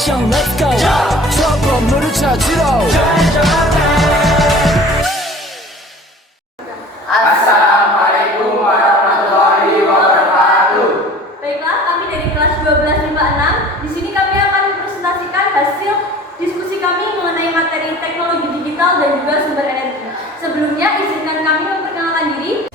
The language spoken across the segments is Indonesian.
action let's go 저 건물을 찾으러 Assalamualaikum warahmatullahi wabarakatuh. Baiklah, kami dari kelas 1256. Di sini kami akan mempresentasikan hasil diskusi kami mengenai materi teknologi digital dan juga sumber energi. Sebelumnya, izinkan kami memperkenalkan diri.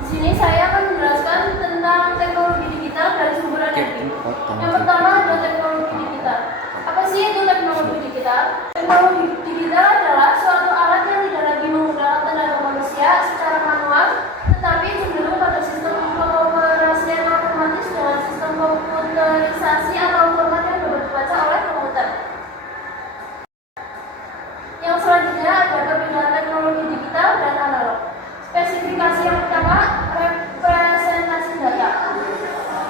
Di sini saya akan menjelaskan tentang teknologi digital dan sumber energi. Yang pertama adalah teknologi digital. Apa sih itu teknologi digital? Teknologi digital adalah suatu alat yang tidak lagi menggunakan tenaga manusia secara manual, tetapi cenderung pada sistem pengoperasian otomatis dengan sistem komputerisasi atau format yang dapat dibaca oleh komputer. Yang selanjutnya ada perbedaan teknologi digital dan analog. Spesifikasi yang pertama, representasi data.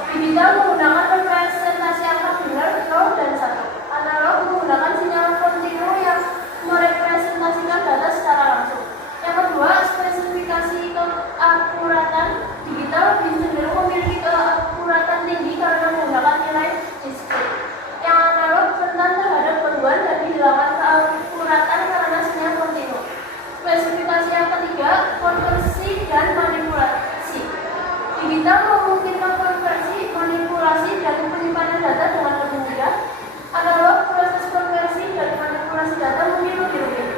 Digital menggunakan representasi angka benar, 0 dan 1. Analog menggunakan sinyal kontinu yang merepresentasikan data secara langsung. Yang kedua, spesifikasi keakuratan. Digital lebih cenderung memiliki keakuratan tinggi karena menggunakan nilai diskrit. Yang analog rentan terhadap gangguan dan kehilangan keakuratan karena sinyal kontinu. Spesifikasi yang ketiga, konversi dan manipulasi. Digital memungkinkan konversi, manipulasi, dan penyimpanan data dengan lebih mudah. Analog, proses konversi dan manipulasi data mungkin lebih rumit.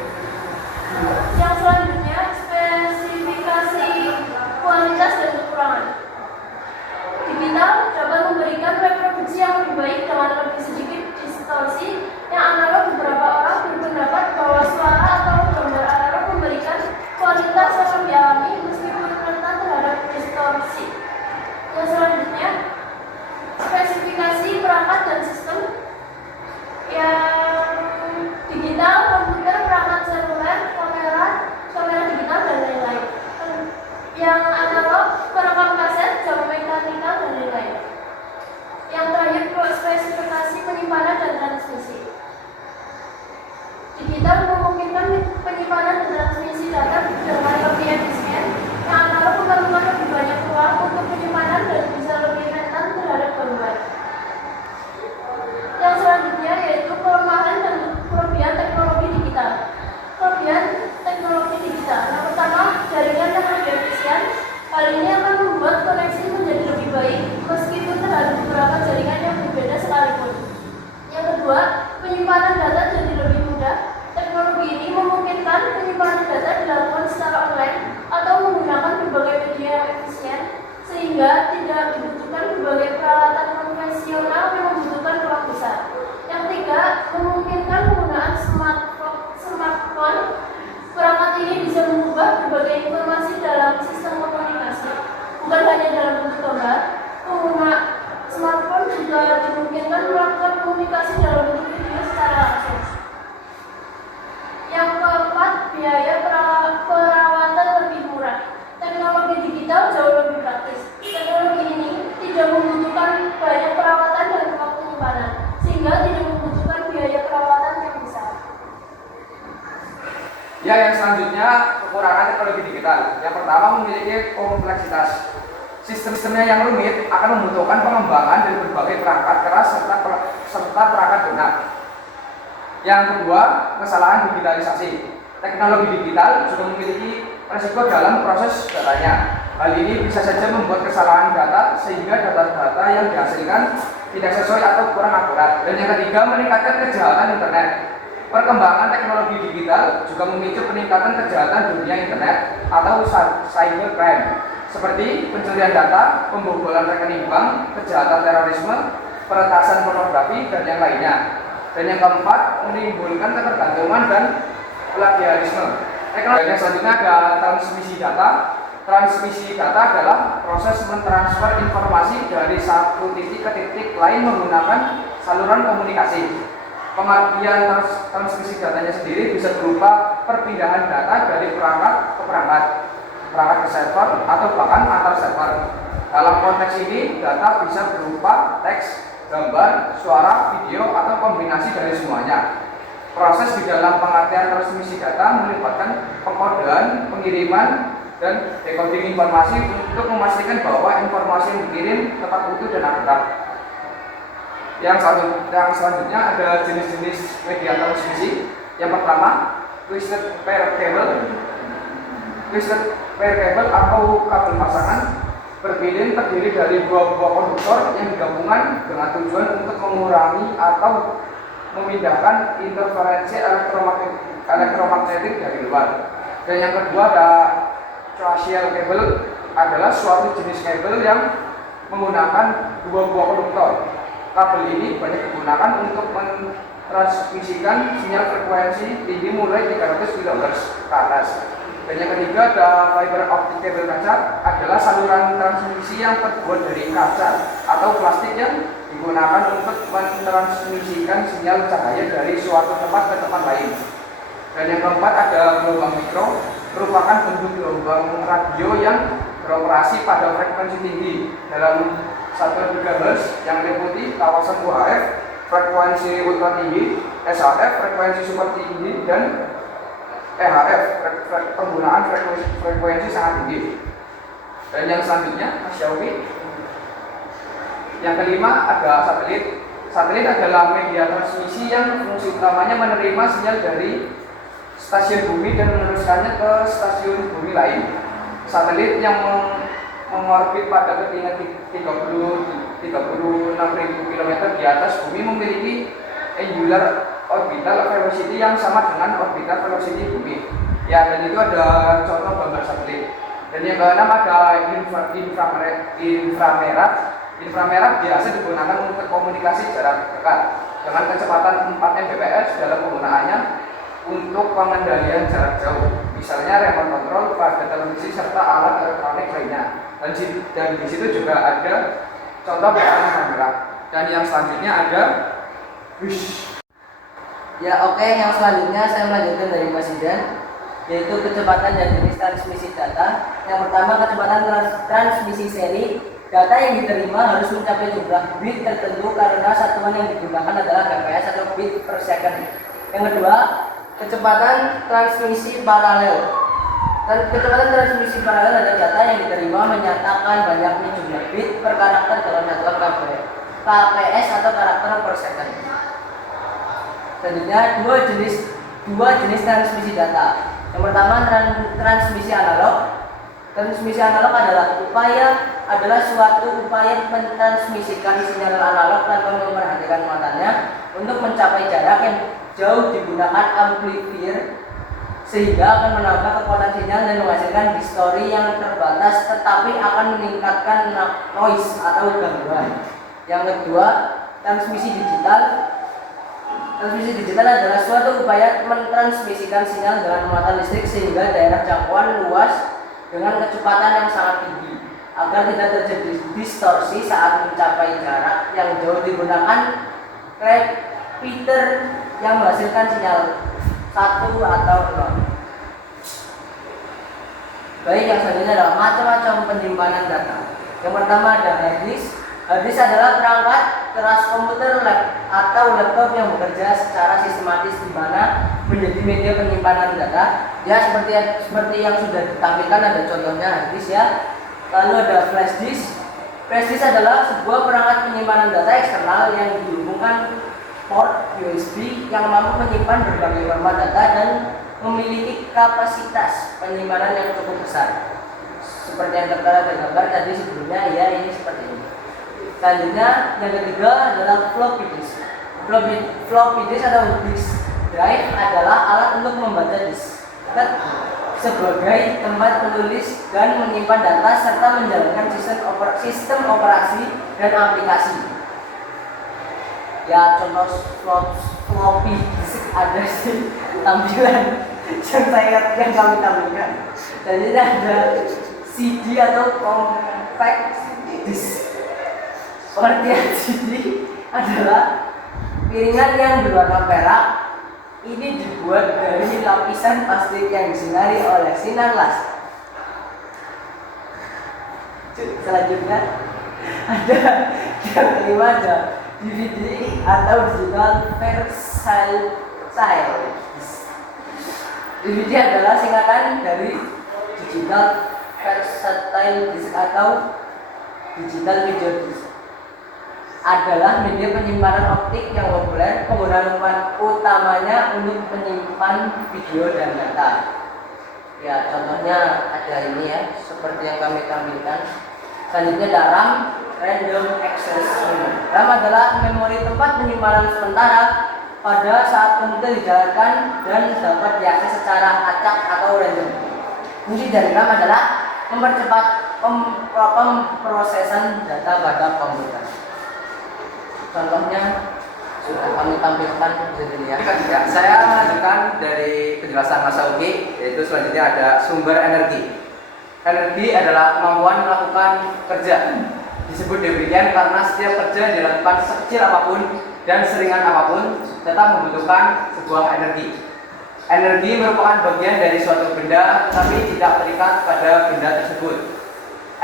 Yang selanjutnya, spesifikasi kualitas dan kekurangan. Digital dapat memberikan reproduksi yang lebih baik dengan lebih sedikit distorsi. Yang analog, beberapa orang berpendapat bahwa suara atau gambar analog memberikan kualitas yang lebih alami meskipun rentan terhadap distorsi. Yang selanjutnya, spesifikasi perangkat dan sistem. Yang digital, komputer, perangkat seluler, kamera digital, dan lain-lain. Yang analog, perekam kaset, jam mekanikal, dan lain-lain. Yang terakhir, spesifikasi penyimpanan dan transmisi. Digital memungkinkan penyimpanan dan transmisi data dengan lebih efisien. Yang analog memerlukan lebih banyak ruang untuk penyimpanan dan bisa lebih rentan terhadap gangguan. Yang selanjutnya yaitu kelemahan dan kelebihan teknologi digital. Kelebihan teknologi digital. Yang pertama, jaringan yang lebih efisien. Hal ini akan membuat koneksi menjadi lebih baik meskipun terhadap beberapa jaringan yang berbeda sekalipun. Yang kedua, penyimpanan data jadi lebih mudah. Teknologi ini memungkinkan penyimpanan data dilakukan secara online atau menggunakan berbagai media yang efisien, sehingga tidak dibutuhkan berbagai peralatan konvensional yang membutuhkan ruang besar. Yang ketiga, memungkinkan penggunaan smartphone. Perangkat ini bisa mengubah berbagai informasi dalam sistem komunikasi, bukan hanya dalam bentuk gambar. Pengguna smartphone juga dimungkinkan melakukan komunikasi dalam bentuk video secara langsung. Yang keempat, biaya perawatan lebih murah. Teknologi digital jauh lebih praktis. Teknologi ini tidak membutuhkan banyak perawatan dan ruang penyimpanan, sehingga tidak membutuhkan biaya perawatan yang besar. Ya, yang selanjutnya kekurangan teknologi digital. Yang pertama, memiliki kompleksitas. Sistem-sistemnya yang rumit akan membutuhkan pengembangan dari berbagai perangkat keras serta perangkat lunak. Yang kedua, kesalahan digitalisasi. Teknologi digital juga memiliki resiko dalam proses datanya. Hal ini bisa saja membuat kesalahan data sehingga data-data yang dihasilkan tidak sesuai atau kurang akurat. Dan yang ketiga, meningkatkan kejahatan internet. Perkembangan teknologi digital juga memicu peningkatan kejahatan dunia internet atau cybercrime, seperti pencurian data, pembobolan rekening bank, kejahatan terorisme, peretasan pornografi, dan yang lainnya. Dan yang keempat, menimbulkan ketergantungan dan plagiarisme. Teknologi yang selanjutnya ada transmisi data. Transmisi data adalah proses mentransfer informasi dari satu titik ke titik lain menggunakan saluran komunikasi. Pengertian transmisi datanya sendiri bisa berupa perpindahan data dari perangkat ke perangkat ke server, atau bahkan antar server. Dalam konteks ini, data bisa berupa teks, gambar, suara, video, atau kombinasi dari semuanya. Proses di dalam pengertian transmisi data melibatkan pengkodean, pengiriman, dan decoding informasi untuk memastikan bahwa informasi yang dikirim tetap utuh dan akurat. Yang selanjutnya ada jenis-jenis media transmisi. Yang pertama, twisted pair cable. Twisted pair cable atau kabel pasangan berpilin terdiri dari dua buah konduktor yang digabungkan dengan tujuan untuk mengurangi atau memindahkan interferensi elektromagnetik dari luar. Dan yang kedua ada coaxial cable, adalah suatu jenis kabel yang menggunakan dua buah konduktor. Kabel ini banyak digunakan untuk mentransmisikan sinyal frekuensi tinggi mulai 300 kHz ke atas. Dan yang ketiga ada fiber optic cable kaca, adalah saluran transmisi yang terbuat dari kaca atau plastik yang digunakan untuk mentransmisikan sinyal cahaya dari suatu tempat ke tempat lain. Dan yang keempat ada gelombang mikro, merupakan bentuk gelombang radio yang beroperasi pada frekuensi tinggi dalam 1 GHz yang meliputi kawasan UHF, frekuensi ultra tinggi, SHF, frekuensi super tinggi, dan EHF, penggunaan frekuensi sangat tinggi. Dan yang selanjutnya, Mas Syaufi. Yang kelima ada satelit. Satelit adalah media transmisi yang fungsi utamanya menerima sinyal dari stasiun bumi dan meneruskannya ke stasiun bumi lain. Satelit yang mengorbit pada ketinggian 36.000 km di atas bumi memiliki angular orbital velocity yang sama dengan orbital velocity bumi. Ya, dan itu ada contoh gambar satelit. Dan yang keenam ada inframerah. Inframerah biasa digunakan untuk komunikasi jarak dekat dengan kecepatan 4 Mbps dalam penggunaannya untuk pengendalian jarak jauh, misalnya remote control pada televisi serta alat elektronik lainnya. Dan di situ juga ada contoh bahan inframerah. Dan yang selanjutnya ada Ya oke, yang selanjutnya saya melanjutkan dari Presiden, yaitu kecepatan dan jenis transmisi data. Yang pertama, kecepatan transmisi seri. Data yang diterima harus mencapai jumlah bit tertentu karena satuan yang digunakan adalah bps atau bit per second. Yang kedua, kecepatan transmisi paralel. Kecepatan transmisi paralel adalah data yang diterima menyatakan banyaknya jumlah bit per karakter dalam satuan kps atau karakter per second. Selanjutnya dua jenis transmisi data. Yang pertama, transmisi analog. Transmisi analog adalah suatu upaya mentransmisikan sinyal analog tanpa memperhatikan muatannya untuk mencapai jarak yang jauh digunakan amplifier sehingga akan menambah kekuatan sinyal dan menghasilkan distorsi yang terbatas tetapi akan meningkatkan noise atau gangguan. Yang kedua, transmisi digital. Transmisi digital adalah suatu upaya mentransmisikan sinyal dengan muatan listrik sehingga daerah jangkauan luas dengan kecepatan yang sangat tinggi agar tidak terjadi distorsi saat mencapai jarak yang jauh. Digunakan repeater yang menghasilkan sinyal 1 atau 0. Baik, yang selanjutnya adalah macam-macam penyimpanan data. Yang pertama ada hard disk. Hard disk adalah perangkat keras komputer atau laptop yang bekerja secara sistematis di mana menjadi media penyimpanan data. Ya, seperti yang sudah ditampilkan ada contohnya hard disk ya. Lalu ada flash disk. Flash disk adalah sebuah perangkat penyimpanan data eksternal yang dihubungkan port USB yang mampu menyimpan berbagai format data dan memiliki kapasitas penyimpanan yang cukup besar. Seperti yang tertera di gambar tadi sebelumnya, ya ini seperti ini. Selanjutnya yang ketiga adalah floppy disk. Floppy disk atau disk drive adalah alat untuk membaca disk sebagai tempat menulis dan menyimpan data serta menjalankan sistem operasi dan aplikasi. Ya, contoh floppy disk ada sih tampilan yang kami tampilkan. Dan ini ada CD atau compact disk. Pengertian CD adalah Piringan yang berwarna perak ini dibuat dari lapisan plastik yang disinari oleh sinar laser. Selanjutnya ada yang kelima ada DVD atau digital versatile. DVD adalah singkatan dari digital versatile disc atau digital video disc. Adalah media penyimpanan optik yang populer, penggunaan utamanya untuk menyimpan video dan data. Ya, contohnya ada ini ya, seperti yang kami tampilkan. Selanjutnya ada RAM, Random Access Memory. RAM adalah memori tempat penyimpanan sementara pada saat komputer dijalankan dan dapat diakses secara acak atau random. Fungsi dari RAM adalah mempercepat pemrosesan data pada komputer. Contohnya sudah kami tampilkan di sini ya. Ketiga, saya melanjutkan dari penjelasan Mas Auki, yaitu selanjutnya ada sumber energi. Energi adalah kemampuan melakukan kerja. Disebut demikian karena setiap kerja dilakukan sekecil apapun dan seringan apapun tetap membutuhkan sebuah energi. Energi merupakan bagian dari suatu benda tetapi tidak terikat pada benda tersebut.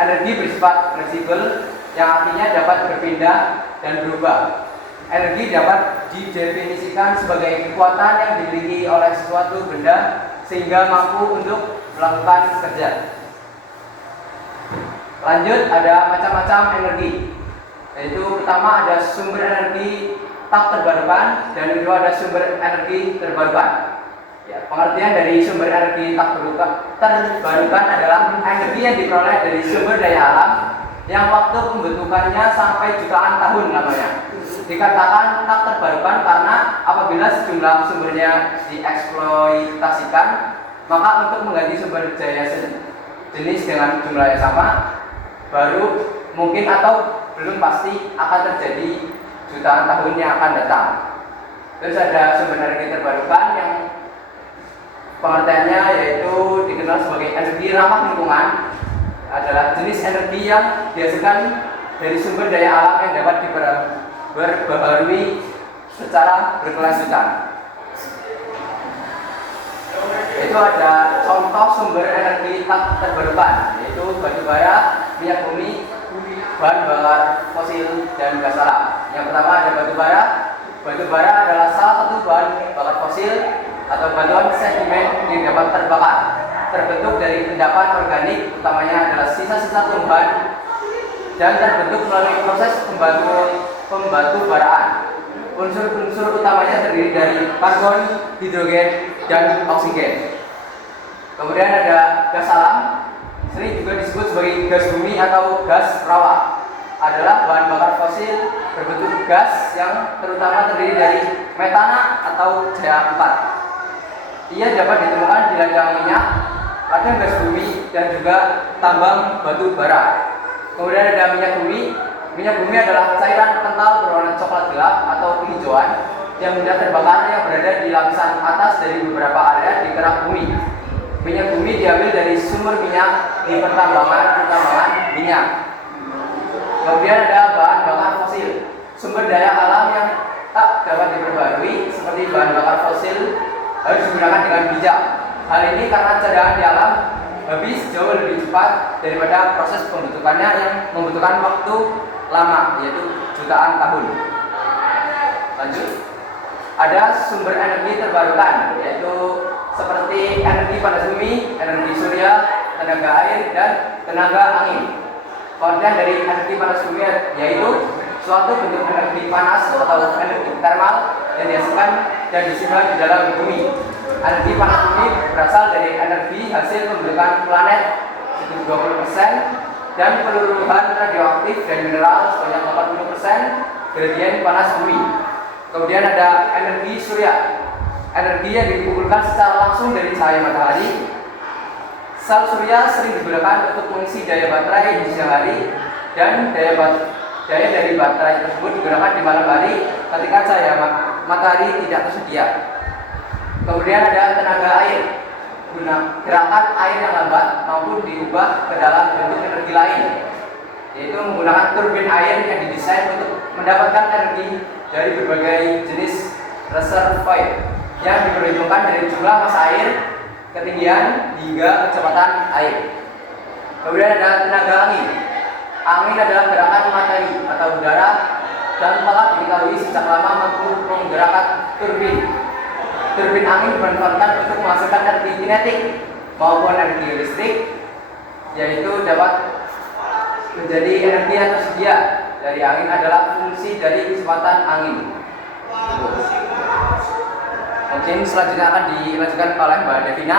Energi bersifat fleksibel yang artinya dapat berpindah dan berubah. Energi dapat didefinisikan sebagai kekuatan yang dimiliki oleh suatu benda sehingga mampu untuk melakukan kerja. Lanjut, ada macam-macam energi. Yaitu pertama ada sumber energi tak terbarukan dan kedua ada sumber energi terbarukan. Ya, pengertian dari sumber energi tak terbarukan adalah energi yang diperoleh dari sumber daya alam yang waktu pembentukannya sampai jutaan tahun namanya. Dikatakan tak terbarukan karena apabila sejumlah sumbernya dieksploitasikan, maka untuk mengganti sumber daya jenis dengan jumlah yang sama baru mungkin atau belum pasti akan terjadi jutaan tahun yang akan datang. Terus ada sumber energi terbarukan yang pengertiannya yaitu dikenal sebagai energi ramah lingkungan, adalah jenis energi yang dihasilkan dari sumber daya alam yang dapat diperbaharui secara berkelanjutan. Itu ada contoh sumber energi tak terbarukan, yaitu batu bara, minyak bumi, bahan bakar fosil, dan gas alam. Yang pertama ada batu bara. Batu bara adalah salah satu bahan bakar fosil atau batuan sedimen yang dapat terbakar, terbentuk dari endapan organik, utamanya adalah sisa-sisa tumbuhan, dan terbentuk melalui proses pembatu baraan. Unsur-unsur utamanya terdiri dari karbon, hidrogen, dan oksigen. Kemudian ada gas alam, sering juga disebut sebagai gas bumi atau gas rawa. Adalah bahan bakar fosil berbentuk gas yang terutama terdiri dari metana atau CH4. Ia dapat ditemukan di ladang minyak, ladang gas bumi, dan juga tambang batu bara. Kemudian ada minyak bumi. Minyak bumi adalah cairan kental berwarna coklat gelap atau kehijauan yang mudah terbakar yang berada di lapisan atas dari beberapa area di kerak bumi. Minyak bumi diambil dari sumber minyak di pertambangan minyak. Kemudian ada bahan bakar fosil, sumber daya alam yang tak dapat diperbarui seperti bahan bakar fosil harus digunakan dengan bijak. Hal ini karena cadangan di alam habis jauh lebih cepat daripada proses pembentukannya yang membutuhkan waktu lama, yaitu jutaan tahun. Lanjut, ada sumber energi terbarukan, yaitu seperti energi panas bumi, energi surya, tenaga air, dan tenaga angin. Pengertian dari energi panas bumi yaitu suatu bentuk energi panas atau energi termal yang dihasilkan dan disimpan di dalam bumi. Energi panas bumi berasal dari energi hasil pembentukan planet sekitar 20% dan peluruhan radioaktif dan mineral sebanyak 40% gradien panas bumi. Kemudian ada energi surya, energi yang dikumpulkan secara langsung dari cahaya matahari. Sel surya sering digunakan untuk mengisi daya baterai di siang hari, dan daya dari baterai tersebut digunakan di malam hari ketika cahaya matahari tidak tersedia. Kemudian ada tenaga air. Gerakan air yang lambat mampu diubah ke dalam bentuk energi lain, yaitu menggunakan turbin air yang didesain untuk mendapatkan energi dari berbagai jenis reservoir yang diperhitungkan dari jumlah massa air, ketinggian, hingga kecepatan air. Kemudian ada tenaga angin. Angin adalah gerakan materi atau udara dan telah diketahui sejak lama mampu menggerakkan turbin. Turbin angin dimanfaatkan untuk menghasilkan energi kinetik maupun energi listrik, yaitu dapat menjadi energi yang tersedia dari angin adalah fungsi dari kecepatan angin. Mungkin selanjutnya akan dilanjutkan oleh Mbak Devina.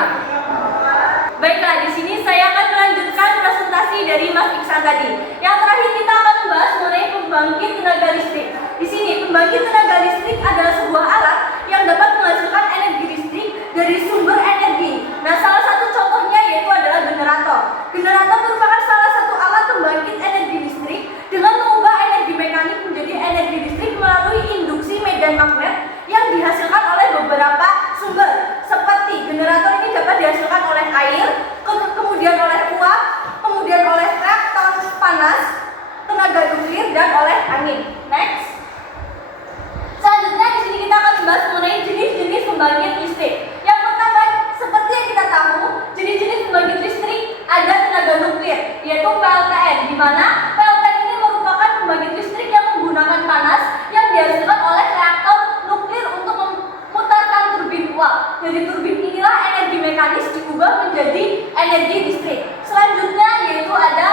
Baiklah, di sini saya akan melanjutkan presentasi dari Mas Iksan tadi. Yang terakhir kita akan membahas mengenai pembangkit tenaga listrik. Di sini, pembangkit tenaga listrik adalah sebuah alat yang dapat menghasilkan energi listrik dari sumber energi. Nah, salah satu contohnya yaitu adalah generator. Generator merupakan salah satu alat pembangkit energi listrik dengan mengubah energi mekanik menjadi energi listrik melalui induksi medan magnet yang dihasilkan oleh beberapa sumber. Seperti generator ini dapat dihasilkan oleh air, kemudian oleh uap, kemudian oleh reaktor panas, tenaga nuklir, dan oleh angin. Next. Selanjutnya di sini kita akan membahas mengenai jenis-jenis pembangkit listrik. Yang pertama, seperti yang kita tahu, jenis-jenis pembangkit listrik ada tenaga nuklir, yaitu PLTN, di mana PLTN ini merupakan pembangkit listrik yang menggunakan panas yang dihasilkan oleh reaktor nuklir untuk memutarkan turbin uap. Dari turbin inilah energi mekanis diubah menjadi energi listrik. Selanjutnya yaitu ada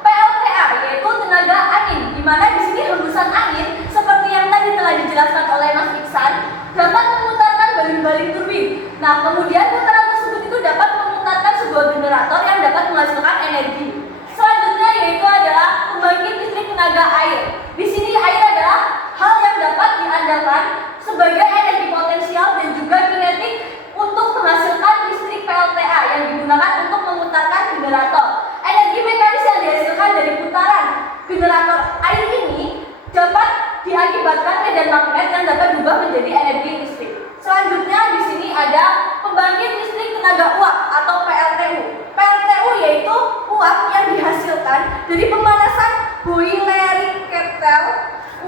PLTA, yaitu tenaga angin, di mana di sini hembusan angin seperti yang tadi telah dijelaskan oleh Mas Iksan dapat memutarkan baling-baling turbin. Nah, kemudian putaran tersebut itu dapat memutarkan sebuah generator yang dapat menghasilkan energi. Selanjutnya yaitu adalah pembangkit listrik tenaga air. Di sini air adalah hal yang dapat diandalkan sebagai energi potensial dan juga kinetik untuk menghasilkan listrik PLTA yang digunakan untuk memutarkan generator. Energi mekanis yang dihasilkan dari putaran generator air ini dapat diakibatkan medan magnet yang dapat berubah menjadi energi listrik. Selanjutnya di sini ada pembangkit listrik tenaga uap atau PLTU. PLTU yaitu uap yang dihasilkan dari pemanasan boiling kettle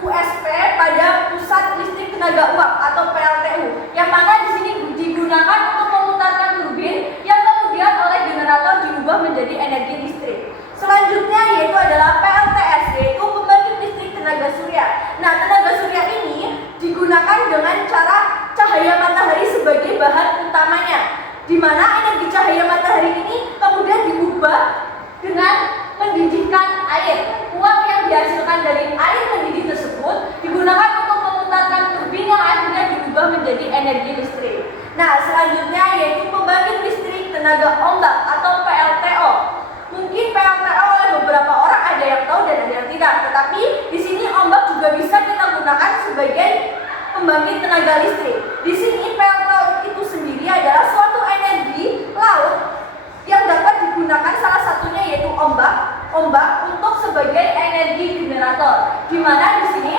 USP pada pusat listrik tenaga uap atau PLTU, yang mana di sini digunakan untuk memutarkan turbin yang kemudian oleh generator diubah menjadi energi listrik. Selanjutnya yaitu adalah PLTS, yaitu pembangkit listrik tenaga surya. Nah, tenaga surya ini digunakan dengan cara cahaya matahari sebagai bahan utamanya, di mana energi cahaya matahari ini kemudian diubah dengan mendidihkan air. Uap yang dihasilkan dari air mendidih tersebut digunakan untuk memutarkan turbin yang akhirnya diubah menjadi energi listrik. Nah, selanjutnya yaitu pembangkit listrik tenaga ombak atau PLTO. Mungkin PLTO oleh beberapa orang ada yang tahu dan ada yang tidak, tetapi di sini ombak juga bisa kita gunakan sebagai pembangkit tenaga listrik. Di sini PLTO itu sendiri adalah suatu energi laut yang dapat digunakan, salah satunya yaitu ombak untuk sebagai energi generator, di mana di sini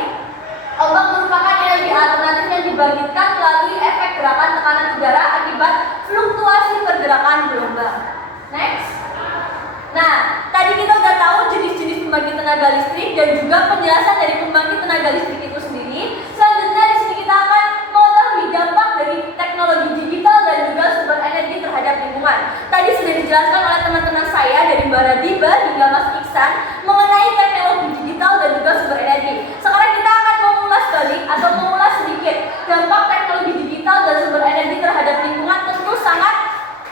ombak merupakan energi alternatif yang dibangkitkan melalui efek gerakan tekanan udara akibat fluktuasi pergerakan gelombang. Next. Nah, tadi kita udah tahu jenis-jenis pembangkit tenaga listrik dan juga penjelasan dari pembangkit tenaga listrik itu sendiri. Selanjutnya di sini kita akan mengetahui dampak dari teknologi digital dan juga sumber energi terhadap lingkungan. Tadi sudah dijelaskan oleh teman-teman saya dari Mbak Radiba hingga Mas Iksan mengenai teknologi digital dan juga sumber energi. Sekarang kita akan mengulas balik atau mengulas sedikit dampak teknologi digital dan sumber energi terhadap lingkungan. Tentu sangat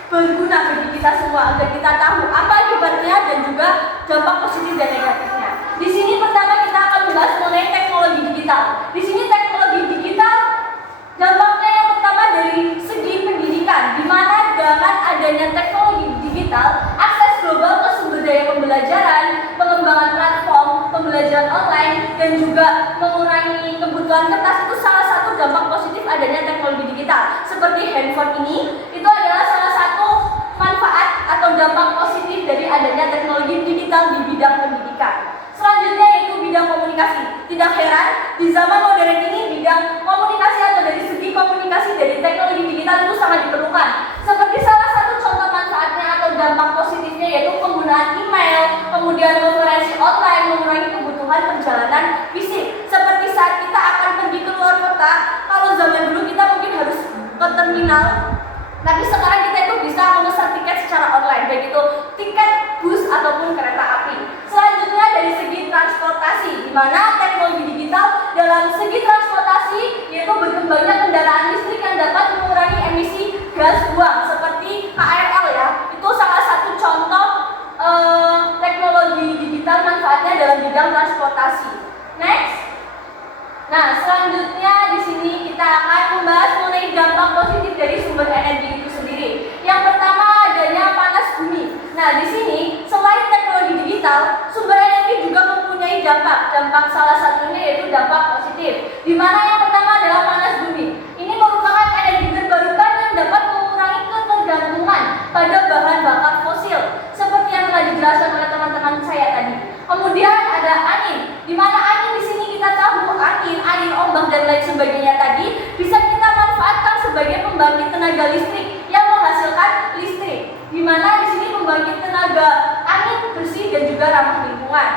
berguna bagi kita semua agar kita tahu apa akibatnya dan juga dampak positif dan negatifnya. Di sini pertama kita akan membahas mengenai teknologi digital. Di sini teknologi digital dampaknya yang pertama dari segi pendidikan, di mana dengan adanya teknologi digital, akses global ke sumber daya pembelajaran, pengembangan platform pembelajaran online, dan juga mengurangi kebutuhan kertas itu salah satu dampak positif adanya teknologi digital. Seperti handphone ini, itu adalah salah satu manfaat atau dampak positif dari adanya teknologi digital di bidang pendidikan. Selanjutnya yaitu bidang komunikasi. Tidak heran di zaman modern ini bidang komunikasi atau dari segi komunikasi dari teknologi digital itu sangat diperlukan. Seperti salah satu contoh manfaatnya atau dampak positifnya yaitu penggunaan email, kemudian konferensi online, mengurangi kebutuhan perjalanan fisik. Seperti saat kita akan pergi ke luar kota, kalau zaman dulu kita mungkin harus ke terminal, tapi sekarang kita itu bisa memesan tiket secara online, baik itu tiket bus ataupun kereta api. Selanjutnya dari segi transportasi, di mana teknologi digital dalam segi transportasi yaitu berkembangnya kendaraan listrik yang dapat mengurangi emisi gas buang seperti KRL ya. Itu salah satu contoh teknologi digital manfaatnya dalam bidang transportasi. Next. Nah, selanjutnya di sini kita akan membahas mengenai dampak positif dari sumber energi itu sendiri. Yang pertama adanya panas bumi. Nah, di sini selain teknologi digital, sumber energi juga mempunyai dampak. Dampak salah satunya yaitu dampak positif. Di mana yang pertama adalah panas bumi. Ini merupakan energi terbarukan yang dapat mengurangi ketergantungan pada bahan bakar fosil, seperti yang telah dijelaskan oleh teman-teman saya tadi. Kemudian ada angin, di mana angin di sini kita tahu angin ombak dan lain sebagainya tadi bisa kita manfaatkan sebagai pembangkit tenaga listrik yang menghasilkan listrik. Di mana di sini pembangkit tenaga angin bersih dan juga ramah lingkungan.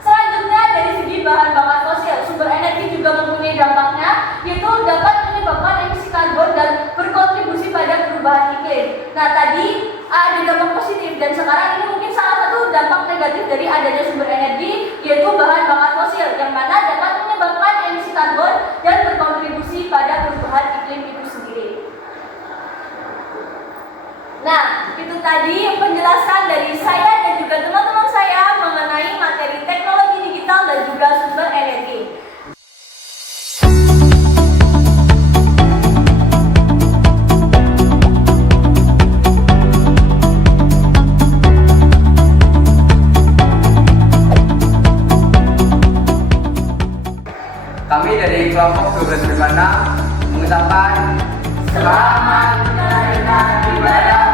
Selanjutnya dari segi bahan bakar fosil, sumber energi juga mempunyai dampaknya, yaitu dapat menyebabkan emisi karbon dan berkontribusi pada perubahan iklim. Nah, tadi ada dampak positif dan sekarang ini mungkin salah satu dampak negatif dari adanya sumber energi yaitu bahan bakar fosil yang mana dapat menyebabkan emisi karbon dan berkontribusi pada perubahan iklim itu sendiri. Nah, itu tadi penjelasan dari saya dan juga teman-teman saya mengenai materi teknologi digital dan juga sumber energi. Kami dari kelompok 12 mengucapkan selamat menunaikan ibadah